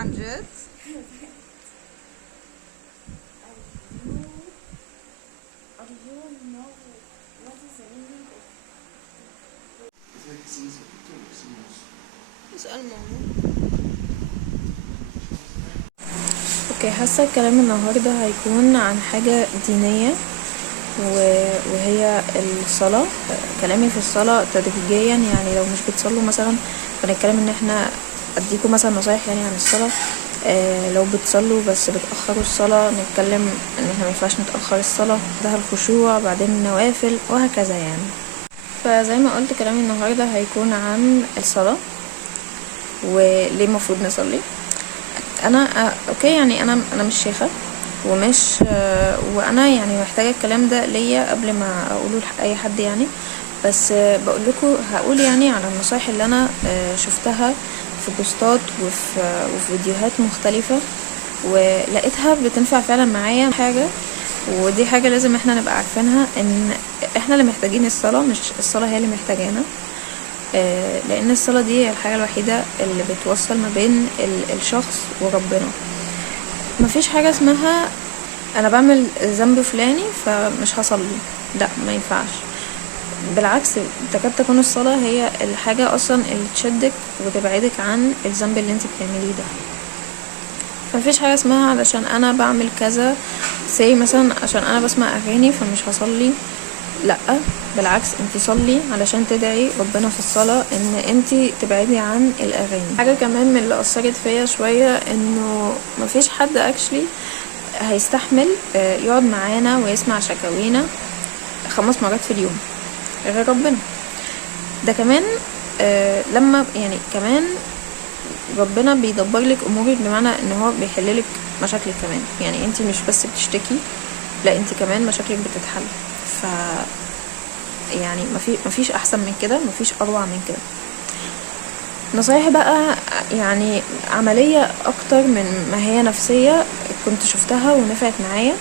عن جد؟ اسأل ماما. اوكي، حاسه الكلام النهارده هيكون عن حاجه دينيه وهي الصلاه. كلامي في الصلاه تدريجيا، يعني لو مش بتصلوا مثلا بنتكلم ان احنا اديكم مثلا نصايح يعني عن الصلاه. لو بتصلوا بس بتاخروا الصلاه نتكلم ان احنا مينفعش نتاخر الصلاه، ده الخشوع، بعدين النوافل وهكذا يعني. فزي ما قلت كلامي النهارده هيكون عن الصلاه وليه المفروض نصلي. انا اوكي، يعني انا مش شيخه ومش وانا يعني محتاجه الكلام ده ليا قبل ما اقوله لاي حد يعني. بس بقول لكم هقول يعني على النصايح اللي انا شفتها في بوستات وفي فيديوهات مختلفه ولقيتها بتنفع فعلا معايا حاجه. ودي حاجه لازم احنا نبقى عارفينها، ان احنا اللي محتاجين الصلاه، مش الصلاه هي اللي محتاجانا. لان الصلاة دي هي الحاجة الوحيدة اللي بتوصل ما بين الشخص وربنا. مفيش حاجة اسمها انا بعمل ذنب فلاني فمش هصلي، لا ما ينفعش. بالعكس، تكاد تكون الصلاة هي الحاجة اصلا اللي تشدك وتبعدك عن الذنب اللي انت بتعمليه ده. مفيش حاجة اسمها علشان انا بعمل كذا زي مثلا عشان انا بسمع اغاني فمش هصلي، لا بالعكس، انت صلي علشان تدعي ربنا في الصلاة ان انت تبعدي عن الاغاني. حاجة كمان من اللي اثرت فيا شوية انه مفيش حد اكشلي هيستحمل يقعد معانا ويسمع شكاوينا 5 مرات في اليوم غير ربنا. ده كمان لما يعني كمان ربنا بيدبر لك امورك، بمعنى ان هو بيحل لك مشاكلك كمان. يعني انت مش بس بتشتكي، لا انت كمان مشاكلك بتتحل. ف يعني مفيش احسن من كده، مفيش اروع من كده. نصايح بقى يعني عملية اكتر من ما هي نفسية كنت شفتها ونفعت معايا.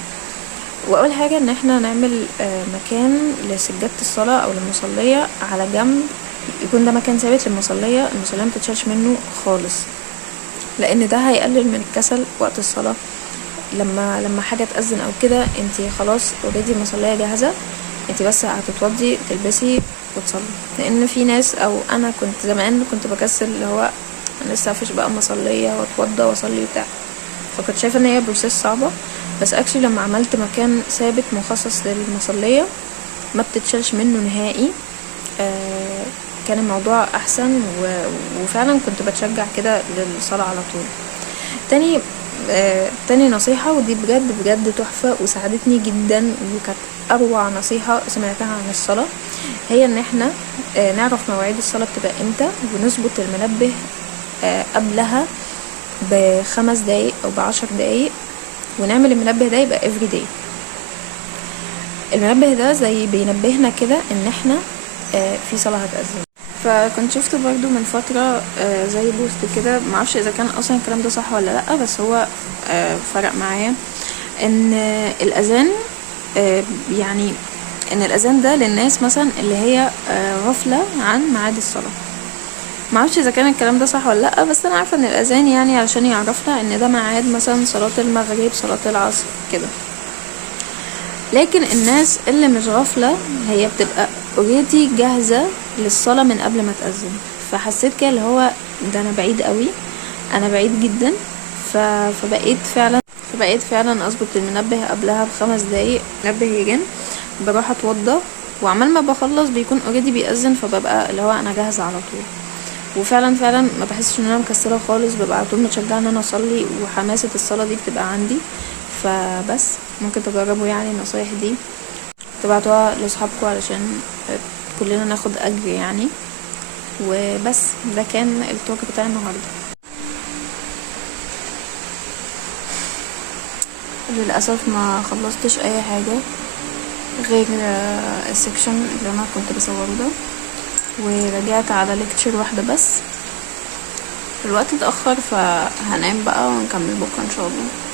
واول حاجة ان احنا نعمل مكان لسجادة الصلاة او للمصلية على جنب، يكون ده مكان ثابت للمصلية، المصلية متتشالش منه خالص، لان ده هيقلل من الكسل وقت الصلاة. لما حاجة تأذن او كده انتي خلاص اوريدي المصلية جاهزة، انتي بس هتتوضي تلبسي وتصلي. لان في ناس، او انا كنت زمان كنت بكسل، اللي هو انا لسه مفيش بقى مصلية واتوضى واصلي وبتاع، فكنت شايفة ان هي بروسيس صعبة. بس اكشلي لما عملت مكان ثابت مخصص للمصلية ما بتتشالش منه نهائي، كان الموضوع احسن وفعلا كنت بتشجع كده للصلاة على طول. تاني نصيحة، ودي بجد بجد تحفة وساعدتني جدا وكانت اروع نصيحة سمعتها عن الصلاة، هي ان احنا نعرف مواعيد الصلاة بتبقى امتى ونظبط المنبه قبلها ب5 دقايق او ب10 دقايق، ونعمل المنبه ده يبقى every day. المنبه ده زي بينبهنا كده ان احنا في صلاة هتأذن. فكنت شفت برضو من فترة زي بوست كده، معرفش اذا كان اصلا الكلام ده صح ولا لا، بس هو فرق معايا ان الاذان يعني ان الاذان ده للناس مثلا اللي هي غفلة عن ميعاد الصلاة. معرفش اذا كان الكلام ده صح ولا لا، بس انا عارفة ان الاذان يعني علشان يعرفنا ان ده ميعاد مثلا صلاة المغرب، صلاة العصر كده. لكن الناس اللي مش غافلة هي بتبقى اوريدي جاهزة للصلاة من قبل ما تأذن. فحسيت كده اللي هو ده انا بعيد قوي، انا بعيد جدا. فبقيت فعلا اظبط المنبه قبلها ب5 دقايق، منبه يجن بروح اتوضى، وعمال ما بخلص بيكون اوريدي بيأذن، فببقى اللي هو انا جاهزة على طول. وفعلا ما بحسش ان انا مكسله خالص، ببقى على طول متشجعه ان انا اصلي، وحماسه الصلاه دي بتبقى عندي. فبس ممكن تجربوا يعني النصايح دي، تبعتوها لاصحابكم علشان كلنا ناخد اجر يعني. وبس ده كان التوك بتاع النهارده. للاسف ما خلصتش اي حاجه غير السكشن اللي انا كنت بصوره ده، ورجعت على ليكتشر واحده بس. الوقت اتأخر فهنام بقى ونكمل بكرة ان شاء الله.